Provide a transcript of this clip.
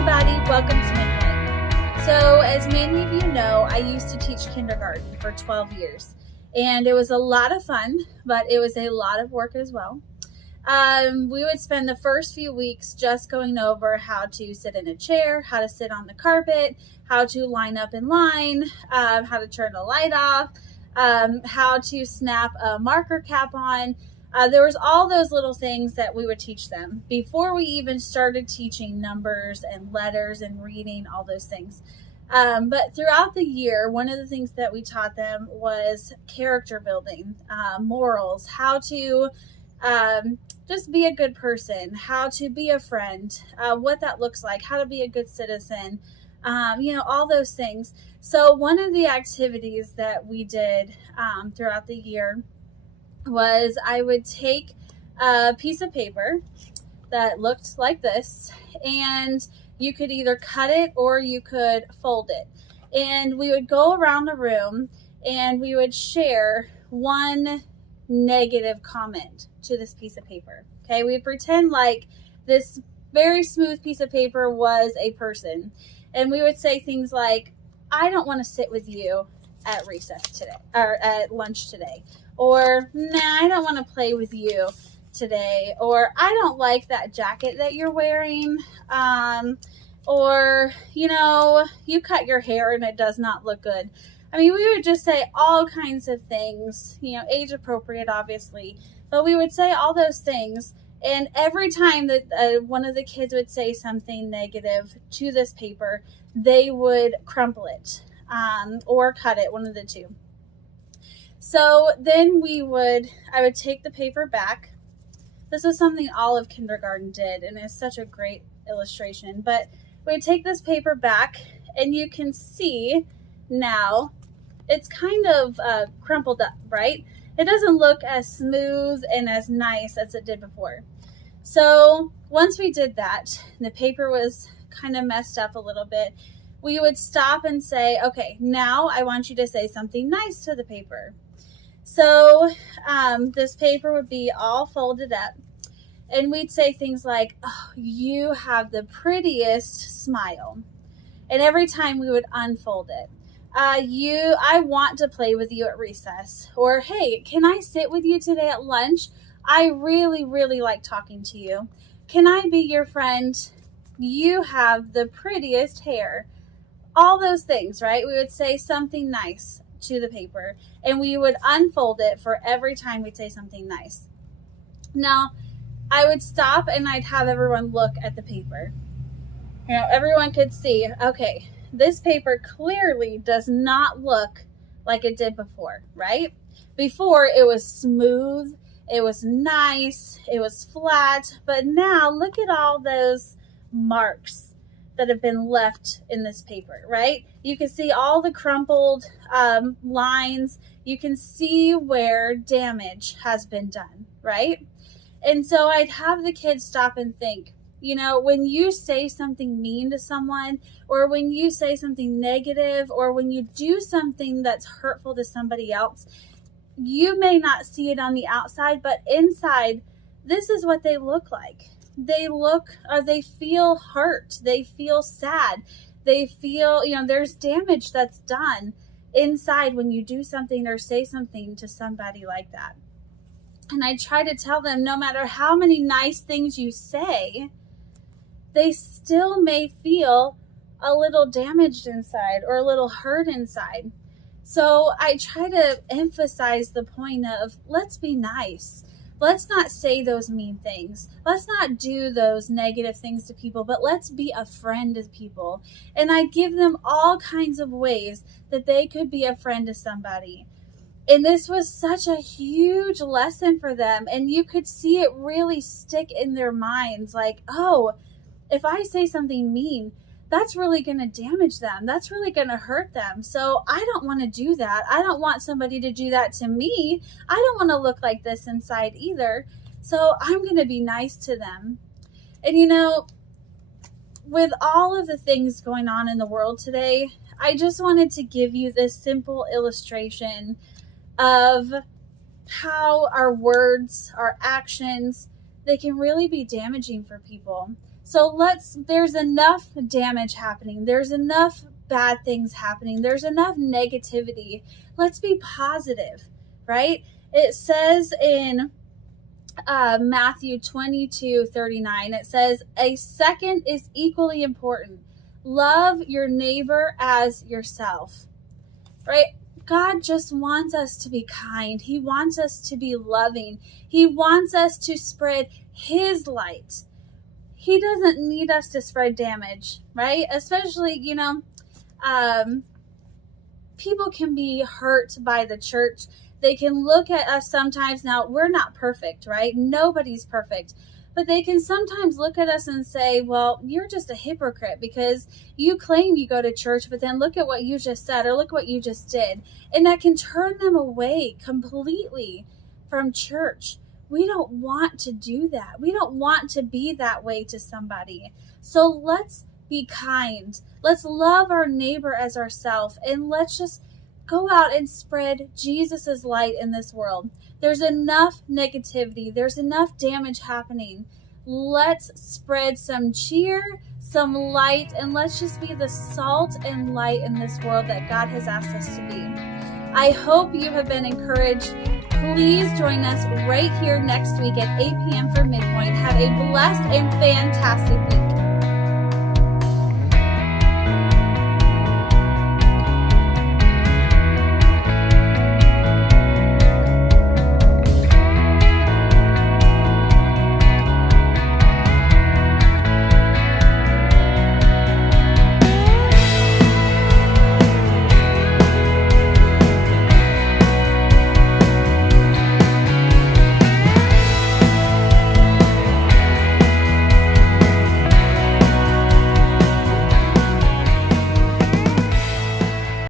everybody, welcome to Midpoint. So as many of you know, I used to teach kindergarten for 12 years and it was a lot of fun, but it was a lot of work as well. We would spend the first few weeks just going over how to sit in a chair, how to sit on the carpet, how to line up in line, how to turn the light off, how to snap a marker cap on. There was all those little things that we would teach them before we even started teaching numbers and letters and reading, all those things. But throughout the year, one of the things that we taught them was character building, morals, how to just be a good person, how to be a friend, what that looks like, how to be a good citizen, all those things. So one of the activities that we did throughout the year was I would take a piece of paper that looked like this, and you could either cut it or you could fold it. And we would go around the room and we would share one negative comment to this piece of paper. Okay, we pretend like this very smooth piece of paper was a person. And we would say things like, I don't want to sit with you at recess today or at lunch today. Or, nah, I don't want to play with you today. Or, I don't like that jacket that you're wearing. Or, you cut your hair and it does not look good. I mean, we would just say all kinds of things, age appropriate, obviously. But we would say all those things. And every time that one of the kids would say something negative to this paper, they would crumple it or cut it, one of the two. So then I would take the paper back. This is something all of kindergarten did, and it's such a great illustration. But we would take this paper back, and you can see now it's kind of crumpled up, right? It doesn't look as smooth and as nice as it did before. So once we did that, the paper was kind of messed up a little bit, we would stop and say, okay, now I want you to say something nice to the paper. So this paper would be all folded up, and we'd say things like, oh, you have the prettiest smile. And every time we would unfold it, I want to play with you at recess. Or, hey, can I sit with you today at lunch? I really, really like talking to you. Can I be your friend? You have the prettiest hair. All those things, right? We would say something nice to the paper, and we would unfold it for every time we'd say something nice. Now, I would stop and I'd have everyone look at the paper. Everyone could see, okay, this paper clearly does not look like it did before, right? Before, it was smooth, it was nice, it was flat, but now look at all those marks that have been left in this paper, right? You can see all the crumpled lines. You can see where damage has been done, right? And so I'd have the kids stop and think, when you say something mean to someone, or when you say something negative, or when you do something that's hurtful to somebody else, you may not see it on the outside, but inside, this is what they look like. They feel hurt. They feel sad. They feel, there's damage that's done inside when you do something or say something to somebody like that. And I try to tell them, no matter how many nice things you say, they still may feel a little damaged inside or a little hurt inside. So I try to emphasize the point of, let's be nice. Let's not say those mean things. Let's not do those negative things to people, but let's be a friend to people. And I give them all kinds of ways that they could be a friend to somebody. And this was such a huge lesson for them. And you could see it really stick in their minds. Like, oh, if I say something mean, that's really going to damage them. That's really going to hurt them. So I don't want to do that. I don't want somebody to do that to me. I don't want to look like this inside either. So I'm going to be nice to them. And with all of the things going on in the world today, I just wanted to give you this simple illustration of how our words, our actions, they can really be damaging for people. So there's enough damage happening. There's enough bad things happening. There's enough negativity. Let's be positive, right? It says in Matthew 22:39, it says, a second is equally important. Love your neighbor as yourself, right? God just wants us to be kind. He wants us to be loving. He wants us to spread his light. He doesn't need us to spread damage, right? Especially, people can be hurt by the church. They can look at us sometimes. Now, we're not perfect, right? Nobody's perfect. But they can sometimes look at us and say, well, you're just a hypocrite because you claim you go to church, but then look at what you just said or look what you just did. And that can turn them away completely from church. We don't want to do that. We don't want to be that way to somebody. So let's be kind. Let's love our neighbor as ourselves, and let's just go out and spread Jesus's light in this world. There's enough negativity. There's enough damage happening. Let's spread some cheer, some light, and let's just be the salt and light in this world that God has asked us to be. I hope you have been encouraged. Please join us right here next week at 8 p.m. for Midpoint. Have a blessed and fantastic week.